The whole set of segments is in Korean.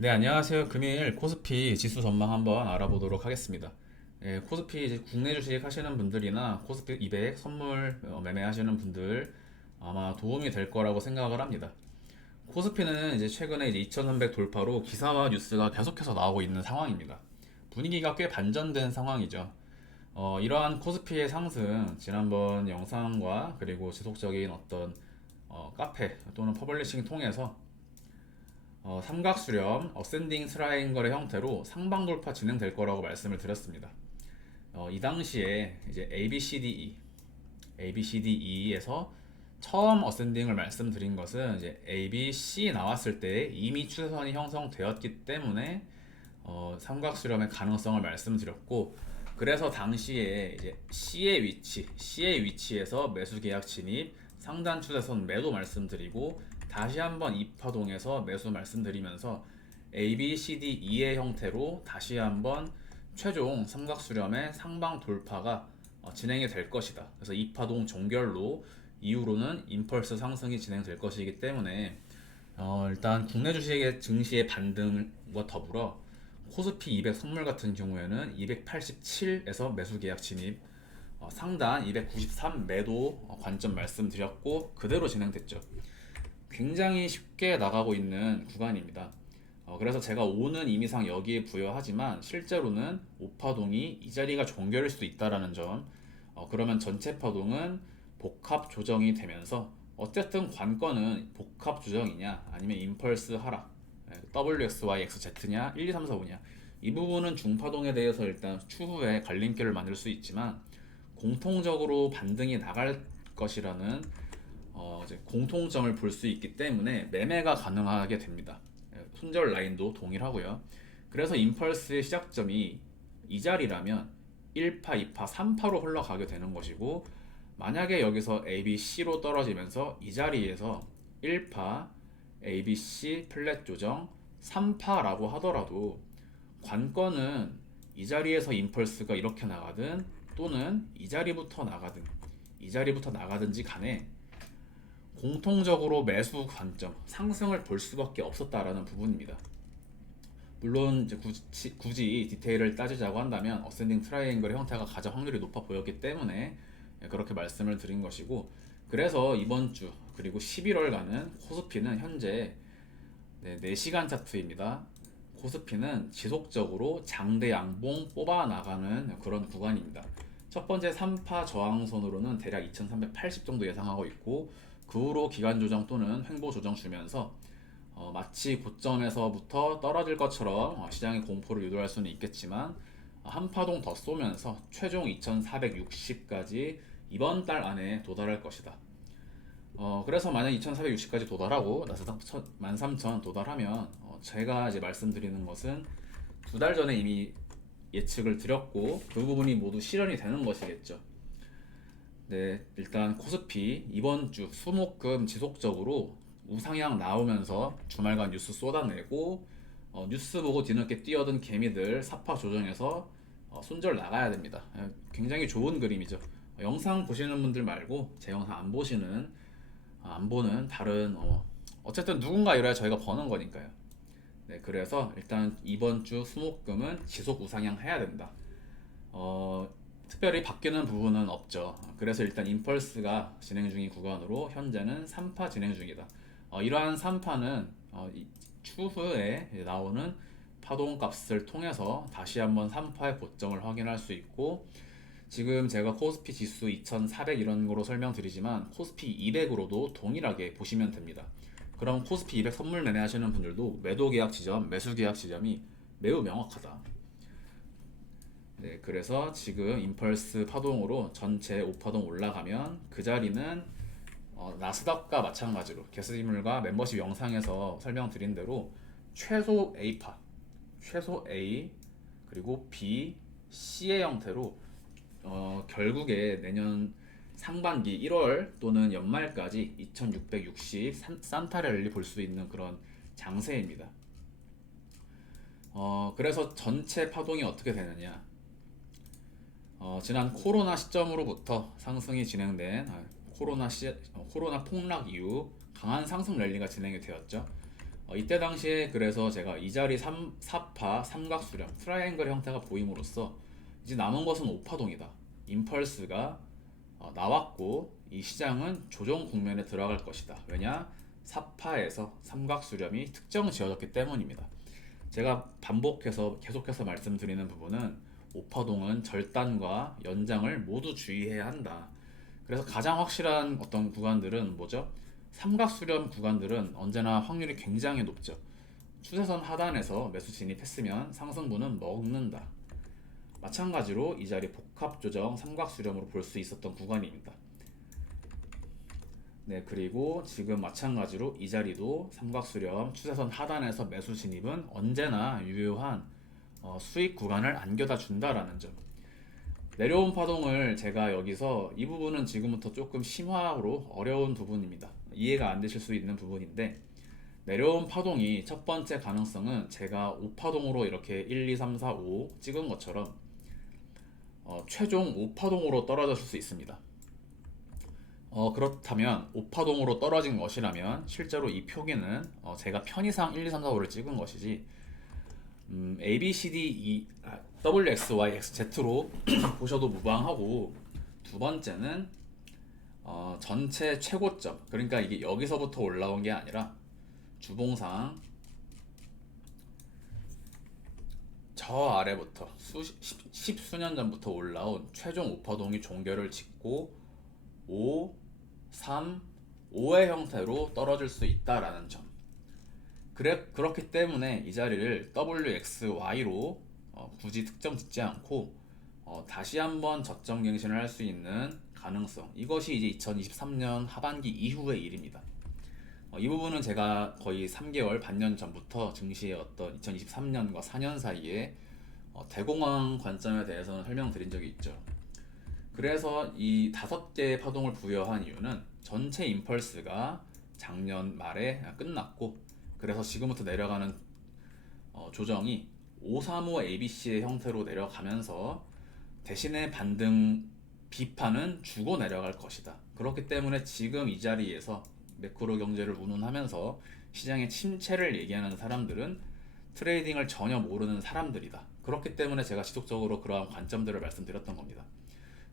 네, 안녕하세요. 금일 코스피 지수 전망 한번 알아보도록 하겠습니다. 코스피 이제 국내 주식 하시는 분들이나 코스피 200 선물 매매하시는 분들 아마 도움이 될 거라고 생각을 합니다. 코스피는 이제 최근에 이제 2300 돌파로 기사와 뉴스가 계속해서 나오고 있는 상황입니다. 분위기가 꽤 반전된 상황이죠. 이러한 코스피의 상승, 지난번 영상과 그리고 지속적인 어떤 카페 또는 퍼블리싱 통해서 삼각수렴 어센딩 트라이앵글의 형태로 상방 돌파 진행될 거라고 말씀을 드렸습니다. 이 당시에 이제 ABCDE에서 처음 어센딩을 말씀드린 것은 이제 ABC 나왔을 때 이미 추세선이 형성되었기 때문에 삼각수렴의 가능성을 말씀드렸고, 그래서 당시에 이제 C의 위치에서 매수 계약 진입, 상단 추세선 매도 말씀드리고, 다시 한번 이 파동에서 매수 말씀드리면서 A, B, C, D, E의 형태로 다시 한번 최종 삼각수렴의 상방 돌파가 진행이 될 것이다. 그래서 이 파동 종결로 이후로는 임펄스 상승이 진행될 것이기 때문에 일단 국내 주식의 증시의 반등과 더불어 코스피 200 선물 같은 경우에는 287에서 매수 계약 진입, 상단 293 매도 관점 말씀드렸고 그대로 진행됐죠. 굉장히 쉽게 나가고 있는 구간입니다. 그래서 제가 5는 임의상 여기에 부여하지만 실제로는 5파동이 이 자리가 종결일 수도 있다라는 점. 그러면 전체 파동은 복합 조정이 되면서 어쨌든 관건은 복합 조정이냐 아니면 임펄스 하락, WXY, XZ냐 1, 2, 3, 4, 5냐, 이 부분은 중파동에 대해서 일단 추후에 갈림길을 만들 수 있지만 공통적으로 반등이 나갈 것이라는 이제 공통점을 볼 수 있기 때문에 매매가 가능하게 됩니다. 손절 라인도 동일하고요. 그래서 임펄스의 시작점이 이 자리라면 1파, 2파, 3파로 흘러가게 되는 것이고, 만약에 여기서 ABC로 떨어지면서 이 자리에서 1파, ABC 플랫 조정, 3파라고 하더라도 관건은 이 자리에서 임펄스가 이렇게 나가든 또는 이 자리부터 나가든지 간에 공통적으로 매수 관점, 상승을 볼 수밖에 없었다라는 부분입니다. 물론 이제 굳이 디테일을 따지자고 한다면 어센딩 트라이앵글의 형태가 가장 확률이 높아 보였기 때문에 그렇게 말씀을 드린 것이고, 그래서 이번 주 그리고 11월간은 코스피는 현재 4시간 차트입니다. 코스피는 지속적으로 장대 양봉 뽑아 나가는 그런 구간입니다. 첫 번째 3파 저항선으로는 대략 2380 정도 예상하고 있고, 그 후로 기간 조정 또는 횡보 조정 주면서 마치 고점에서부터 떨어질 것처럼 시장의 공포를 유도할 수는 있겠지만 한 파동 더 쏘면서 최종 2460까지 이번 달 안에 도달할 것이다. 그래서 만약 2460까지 도달하고 나스닥 13000 도달하면 제가 이제 말씀드리는 것은 2달 전에 이미 예측을 드렸고 그 부분이 모두 실현이 되는 것이겠죠. 네, 일단 코스피 이번 주 수목금 지속적으로 우상향 나오면서 주말간 뉴스 쏟아내고, 뉴스 보고 뒤늦게 뛰어든 개미들 사파 조정해서 손절 나가야 됩니다. 굉장히 좋은 그림이죠. 영상 보시는 분들 말고 제 영상 안 보는 다른 어쨌든 누군가 이래야 저희가 버는 거니까요. 네, 그래서 일단 이번 주 수목금은 지속 우상향 해야 된다. 특별히 바뀌는 부분은 없죠. 그래서 일단 임펄스가 진행 중인 구간으로 현재는 3파 진행 중이다. 이러한 3파는 추후에 나오는 파동값을 통해서 다시 한번 3파의 고점을 확인할 수 있고, 지금 제가 코스피 지수 2400 이런 거로 설명드리지만 코스피 200으로도 동일하게 보시면 됩니다. 그럼 코스피 200 선물 매매하시는 분들도 매도 계약 지점, 매수 계약 지점이 매우 명확하다. 네, 그래서 지금 임펄스 파동으로 전체 5파동 올라가면 그 자리는 나스닥과 마찬가지로 게스트물과 멤버십 영상에서 설명드린 대로 최소 A파, 최소 A 그리고 B, C의 형태로 결국에 내년 상반기 1월 또는 연말까지 2660 산타 랠리 볼 수 있는 그런 장세입니다. 그래서 전체 파동이 어떻게 되느냐? 지난 코로나 시점으로부터 상승이 진행된 코로나 폭락 이후 강한 상승 랠리가 진행이 되었죠. 이때 당시에 그래서 제가 이 자리 4파 삼각수렴 트라이앵글 형태가 보임으로써 이제 남은 것은 5파동이다. 임펄스가 나왔고 이 시장은 조정 국면에 들어갈 것이다. 왜냐? 4파에서 삼각수렴이 특정 지어졌기 때문입니다. 제가 반복해서 계속해서 말씀드리는 부분은 5파동은 절단과 연장을 모두 주의해야 한다. 그래서 가장 확실한 어떤 구간들은 뭐죠? 삼각수렴 구간들은 언제나 확률이 굉장히 높죠. 추세선 하단에서 매수 진입했으면 상승분은 먹는다. 마찬가지로 이 자리 복합조정 삼각수렴으로 볼 수 있었던 구간입니다. 네, 그리고 지금 마찬가지로 이 자리도 삼각수렴 추세선 하단에서 매수 진입은 언제나 유효한 수익 구간을 안겨다 준다라는 점. 내려온 파동을 제가 여기서 이 부분은 지금부터 조금 심화로 어려운 부분입니다. 이해가 안 되실 수 있는 부분인데 내려온 파동이 첫 번째 가능성은 제가 5파동으로 이렇게 1, 2, 3, 4, 5 찍은 것처럼 최종 5파동으로 떨어졌을 수 있습니다. 그렇다면 5파동으로 떨어진 것이라면 실제로 이 표기는 제가 편의상 1, 2, 3, 4, 5를 찍은 것이지 A, B, C, D, E, W, X, Y, X, Z로 보셔도 무방하고 두 번째는 전체 최고점 그러니까 이게 여기서부터 올라온 게 아니라 주봉상 저 아래부터 십수년 전부터 올라온 최종 5파동이 종결을 짓고 5, 3, 5의 형태로 떨어질 수 있다라는 점. 그렇기 때문에 이 자리를 W, X, Y로 굳이 특정 짓지 않고 다시 한번 저점 갱신을 할 수 있는 가능성 이것이 이제 2023년 하반기 이후의 일입니다. 이 부분은 제가 거의 3개월 반년 전부터 증시의 어떤 2023년과 4년 사이에 대공황 관점에 대해서는 설명드린 적이 있죠. 그래서 이 5개의 파동을 부여한 이유는 전체 임펄스가 작년 말에 끝났고 그래서 지금부터 내려가는 조정이 535 ABC의 형태로 내려가면서 대신에 반등 비판은 주고 내려갈 것이다. 그렇기 때문에 지금 이 자리에서 매크로 경제를 운운하면서 시장의 침체를 얘기하는 사람들은 트레이딩을 전혀 모르는 사람들이다. 그렇기 때문에 제가 지속적으로 그러한 관점들을 말씀드렸던 겁니다.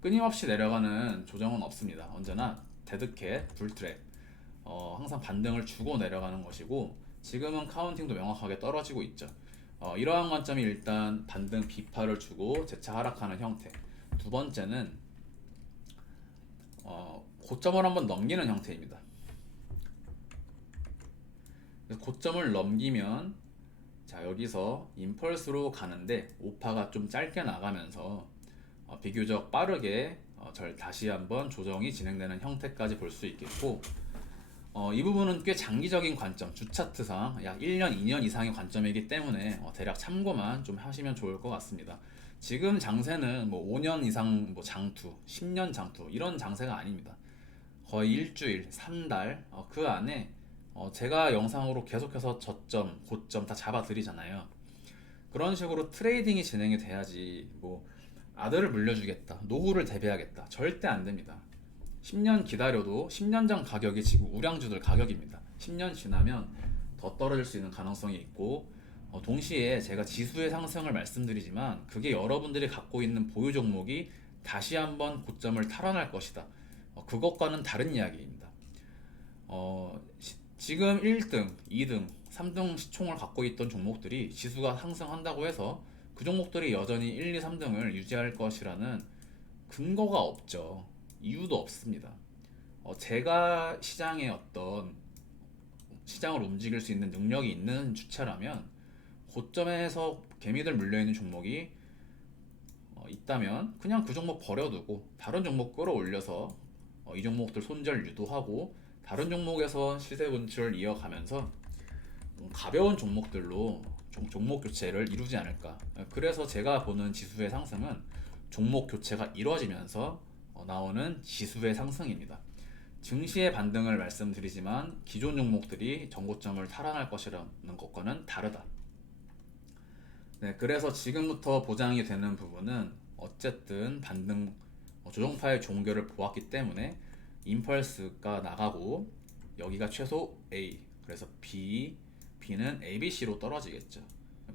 끊임없이 내려가는 조정은 없습니다. 언제나 데드캣, 불트랩 항상 반등을 주고 내려가는 것이고 지금은 카운팅도 명확하게 떨어지고 있죠. 이러한 관점이 일단 반등 비파를 주고 재차 하락하는 형태. 두 번째는 고점을 한번 넘기는 형태입니다. 고점을 넘기면 자 여기서 임펄스로 가는데 5파가 좀 짧게 나가면서 비교적 빠르게 다시 한번 조정이 진행되는 형태까지 볼 수 있겠고 이 부분은 꽤 장기적인 관점, 주차트상 약 1년, 2년 이상의 관점이기 때문에 대략 참고만 좀 하시면 좋을 것 같습니다. 지금 장세는 뭐 5년 이상 뭐 장투, 10년 장투 이런 장세가 아닙니다. 거의 일주일, 3달 그 안에 제가 영상으로 계속해서 저점, 고점 다 잡아드리잖아요. 그런 식으로 트레이딩이 진행이 돼야지 뭐 아들을 물려주겠다, 노후를 대비하겠다 절대 안 됩니다. 10년 기다려도 10년 전 가격이 지금 우량주들 가격입니다. 10년 지나면 더 떨어질 수 있는 가능성이 있고 동시에 제가 지수의 상승을 말씀드리지만 그게 여러분들이 갖고 있는 보유 종목이 다시 한번 고점을 탈환할 것이다. 그것과는 다른 이야기입니다. 지금 1등, 2등, 3등 시총을 갖고 있던 종목들이 지수가 상승한다고 해서 그 종목들이 여전히 1, 2, 3등을 유지할 것이라는 근거가 없죠. 이유도 없습니다. 제가 시장의 어떤 시장을 움직일 수 있는 능력이 있는 주체라면 고점에서 개미들 물려있는 종목이 있다면 그냥 그 종목 버려두고 다른 종목 끌어올려서 이 종목들 손절 유도하고 다른 종목에서 시세 분출을 이어가면서 가벼운 종목들로 종목 교체를 이루지 않을까. 그래서 제가 보는 지수의 상승은 종목 교체가 이루어지면서 나오는 지수의 상승입니다. 증시의 반등을 말씀드리지만 기존 종목들이 전고점을 탈환할 것이라는 것과는 다르다. 네, 그래서 지금부터 보장이 되는 부분은 어쨌든 반등 조정파의 종결을 보았기 때문에 임펄스가 나가고 여기가 최소 A 그래서 B B는 ABC로 떨어지겠죠.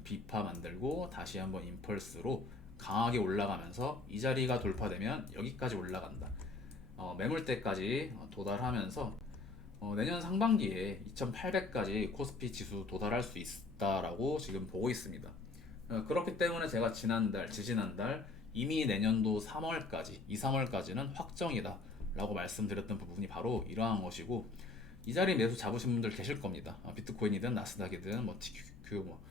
B파 만들고 다시 한번 임펄스로 강하게 올라가면서 이 자리가 돌파되면 여기까지 올라간다. 매물대까지 도달하면서 내년 상반기에 2800까지 코스피 지수 도달할 수 있다라고 지금 보고 있습니다. 그렇기 때문에 제가 지지난달 이미 내년도 3월까지, 2, 3월까지는 확정이다 라고 말씀드렸던 부분이 바로 이러한 것이고, 이 자리 매수 잡으신 분들 계실 겁니다. 비트코인이든 나스닥이든 뭐 TQQ 뭐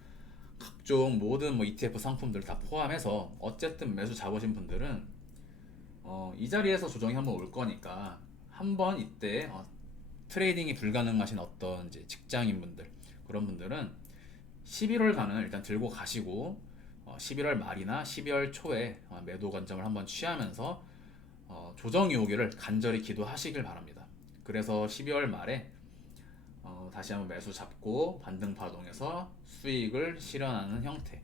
각종 모든 뭐 ETF 상품들 다 포함해서 어쨌든 매수 잡으신 분들은 이 자리에서 조정이 한번 올 거니까 한번 이때 트레이딩이 불가능하신 어떤 이제 직장인분들, 그런 분들은 11월간은 일단 들고 가시고 11월 말이나 12월 초에 매도 관점을 한번 취하면서 조정이 오기를 간절히 기도하시길 바랍니다. 그래서 12월 말에 다시 한번 매수 잡고 반등 파동에서 수익을 실현하는 형태.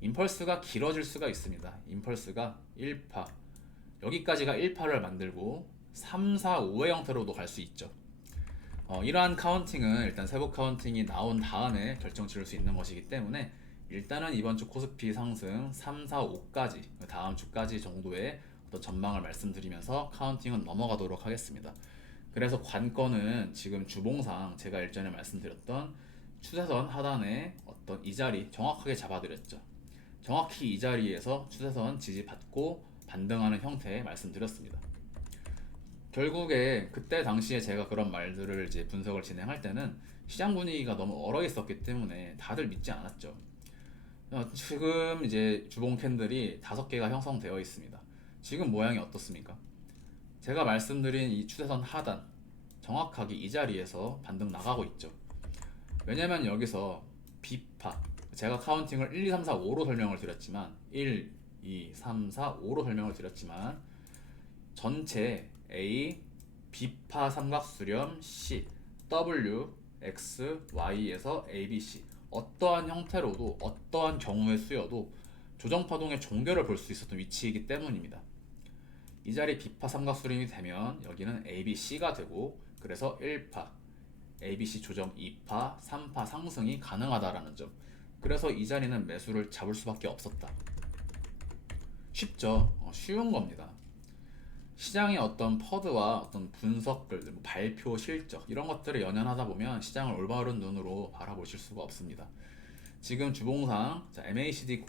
임펄스가 길어질 수가 있습니다. 임펄스가 1파, 여기까지가 1파를 만들고 3, 4, 5의 형태로도 갈 수 있죠. 이러한 카운팅은 일단 세부 카운팅이 나온 다음에 결정 지을 수 있는 것이기 때문에 일단은 이번 주 코스피 상승 3, 4, 5까지 다음 주까지 정도의 어떤 전망을 말씀드리면서 카운팅은 넘어가도록 하겠습니다. 그래서 관건은 지금 주봉상 제가 일전에 말씀드렸던 추세선 하단에 어떤 이 자리 정확하게 잡아드렸죠. 정확히 이 자리에서 추세선 지지받고 반등하는 형태 말씀드렸습니다. 결국에 그때 당시에 제가 그런 말들을 이제 분석을 진행할 때는 시장 분위기가 너무 얼어 있었기 때문에 다들 믿지 않았죠. 지금 이제 주봉 캔들이 5개가 형성되어 있습니다. 지금 모양이 어떻습니까? 제가 말씀드린 이 추세선 하단 정확하게 이 자리에서 반등 나가고 있죠. 왜냐면 여기서 B파, 제가 카운팅을 1, 2, 3, 4, 5로 설명을 드렸지만 1, 2, 3, 4, 5로 설명을 드렸지만 전체 A, B파 삼각수렴 C, W, X, Y에서 ABC 어떠한 형태로도 어떠한 경우의 수여도 조정파동의 종결을 볼 수 있었던 위치이기 때문입니다. 이 자리 B파 삼각수렴이 되면 여기는 ABC가 되고, 그래서 1파, ABC 조정 2파, 3파 상승이 가능하다라는 점. 그래서 이 자리는 매수를 잡을 수밖에 없었다. 쉽죠? 쉬운 겁니다. 시장의 어떤 퍼드와 어떤 분석글, 발표, 실적 이런 것들을 연연하다 보면 시장을 올바른 눈으로 바라보실 수가 없습니다. 지금 주봉상 MACD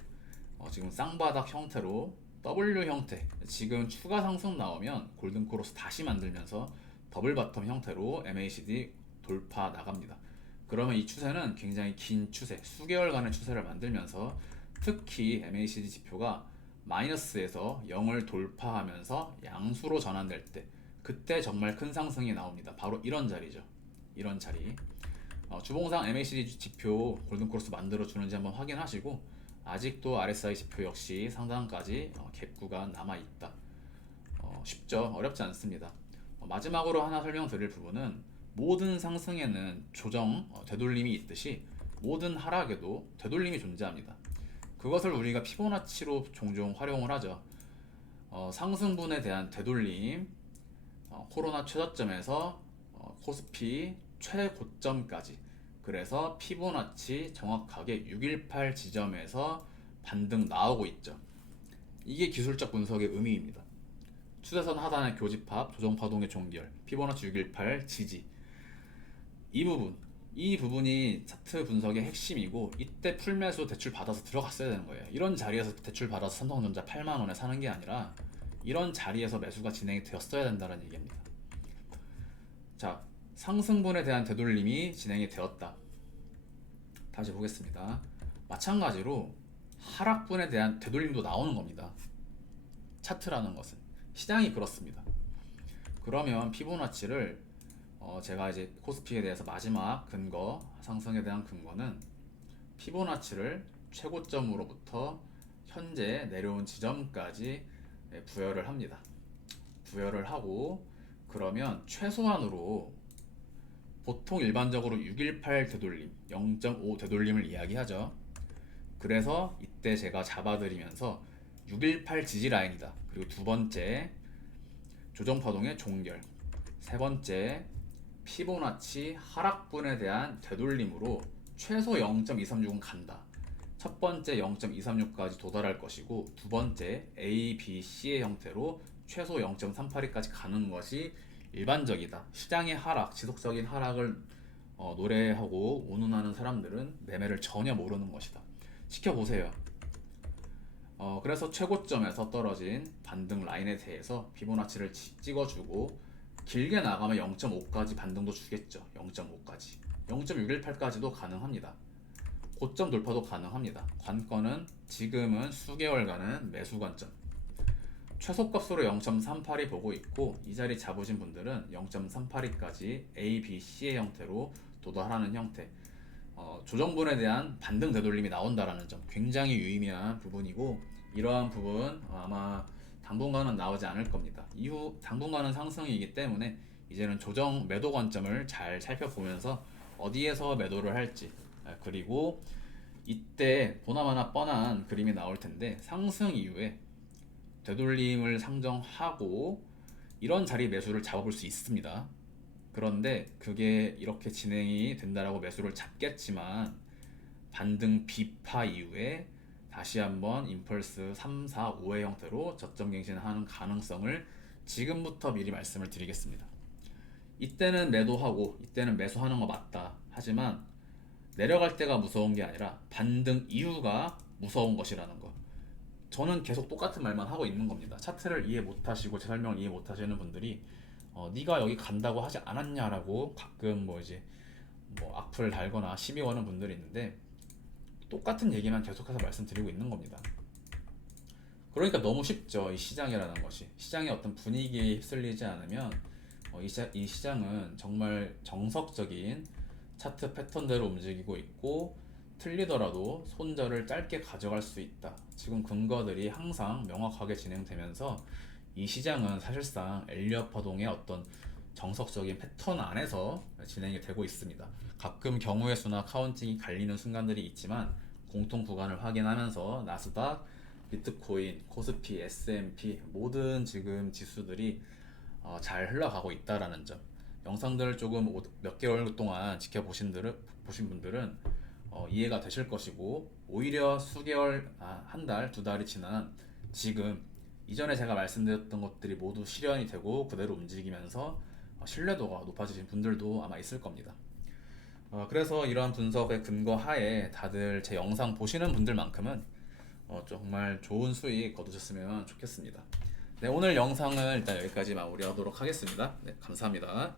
지금 쌍바닥 형태로 W 형태, 지금 추가 상승 나오면 골든크로스 다시 만들면서 더블 바텀 형태로 MACD 돌파 나갑니다. 그러면 이 추세는 굉장히 긴 추세, 수개월간의 추세를 만들면서 특히 MACD 지표가 마이너스에서 0을 돌파하면서 양수로 전환될 때, 그때 정말 큰 상승이 나옵니다. 바로 이런 자리죠. 이런 자리. 주봉상 MACD 지표 골든크로스 만들어 주는지 한번 확인하시고, 아직도 RSI 지표 역시 상단까지 갭 구간 남아 있다. 쉽죠. 어렵지 않습니다. 마지막으로 하나 설명드릴 부분은, 모든 상승에는 조정, 되돌림이 있듯이 모든 하락에도 되돌림이 존재합니다. 그것을 우리가 피보나치로 종종 활용을 하죠. 상승분에 대한 되돌림, 코로나 최저점에서 코스피 최고점까지, 그래서 피보나치 정확하게 618 지점에서 반등 나오고 있죠. 이게 기술적 분석의 의미입니다. 추세선 하단의 교집합, 조정파동의 종결, 피보나치 618 지지, 이 부분이 차트 분석의 핵심이고, 이때 풀매수 대출 받아서 들어갔어야 되는 거예요. 이런 자리에서 대출 받아서 삼성전자 8만 원에 사는 게 아니라 이런 자리에서 매수가 진행이 되었어야 된다는 얘기입니다. 자, 상승분에 대한 되돌림이 진행이 되었다. 다시 보겠습니다. 마찬가지로 하락분에 대한 되돌림도 나오는 겁니다. 차트라는 것은 시장이 그렇습니다. 그러면 피보나치를 제가 이제 코스피에 대해서 마지막 근거, 상승에 대한 근거는 피보나치를 최고점으로부터 현재 내려온 지점까지 부여를 합니다. 부여를 하고, 그러면 최소한으로 보통 일반적으로 618 되돌림, 0.5 되돌림을 이야기하죠. 그래서 이때 제가 잡아드리면서 618 지지 라인이다. 그리고 두 번째 조정파동의 종결, 세 번째 피보나치 하락분에 대한 되돌림으로 최소 0.236은 간다. 첫 번째 0.236까지 도달할 것이고 두 번째 A, B, C의 형태로 최소 0.382까지 가는 것이 일반적이다. 시장의 하락, 지속적인 하락을 노래하고 운운하는 사람들은 매매를 전혀 모르는 것이다. 지켜보세요. 그래서 최고점에서 떨어진 반등 라인에 대해서 피보나치를 찍어주고 길게 나가면 0.5까지 반등도 주겠죠. 0.5까지. 0.618까지도 가능합니다. 고점 돌파도 가능합니다. 관건은 지금은 수개월간은 매수 관점. 최소값으로 0.382 보고 있고 이 자리 잡으신 분들은 0.382까지 A, B, C의 형태로 도달하는 형태. 조정분에 대한 반등 되돌림이 나온다라는 점 굉장히 유의미한 부분이고 이러한 부분 아마 당분간은 나오지 않을 겁니다. 이후 당분간은 상승이기 때문에 이제는 조정 매도 관점을 잘 살펴보면서 어디에서 매도를 할지 그리고 이때 보나마나 뻔한 그림이 나올 텐데 상승 이후에 되돌림을 상정하고 이런 자리 매수를 잡아볼 수 있습니다. 그런데 그게 이렇게 진행이 된다라고 매수를 잡겠지만 반등 비파 이후에 다시 한번 임펄스 3, 4, 5의 형태로 저점 갱신하는 가능성을 지금부터 미리 말씀을 드리겠습니다. 이때는 매도하고 이때는 매수하는 거 맞다. 하지만 내려갈 때가 무서운 게 아니라 반등 이후가 무서운 것이라는 거. 저는 계속 똑같은 말만 하고 있는 겁니다. 차트를 이해 못하시고 제 설명을 이해 못하시는 분들이 네가 여기 간다고 하지 않았냐라고 가끔 악플 달거나 시비 거는 분들이 있는데 똑같은 얘기만 계속해서 말씀드리고 있는 겁니다. 그러니까 너무 쉽죠. 이 시장이라는 것이 시장의 어떤 분위기에 휩쓸리지 않으면 이 시장은 정말 정석적인 차트 패턴대로 움직이고 있고 틀리더라도 손절을 짧게 가져갈 수 있다. 지금 근거들이 항상 명확하게 진행되면서 이 시장은 사실상 엘리엇 파동의 어떤 정석적인 패턴 안에서 진행이 되고 있습니다. 가끔 경우의 수나 카운팅이 갈리는 순간들이 있지만 공통 구간을 확인하면서 나스닥, 비트코인, 코스피, S&P 모든 지금 지수들이 잘 흘러가고 있다라는 점. 영상들을 조금 몇 개월 동안 지켜보신 분들은 이해가 되실 것이고 오히려 수개월, 한 달, 두 달이 지난 지금 이전에 제가 말씀드렸던 것들이 모두 실현이 되고 그대로 움직이면서 신뢰도가 높아지신 분들도 아마 있을 겁니다. 그래서 이러한 분석의 근거하에 다들 제 영상 보시는 분들만큼은 정말 좋은 수익 거두셨으면 좋겠습니다. 네, 오늘 영상은 일단 여기까지 마무리하도록 하겠습니다. 네, 감사합니다.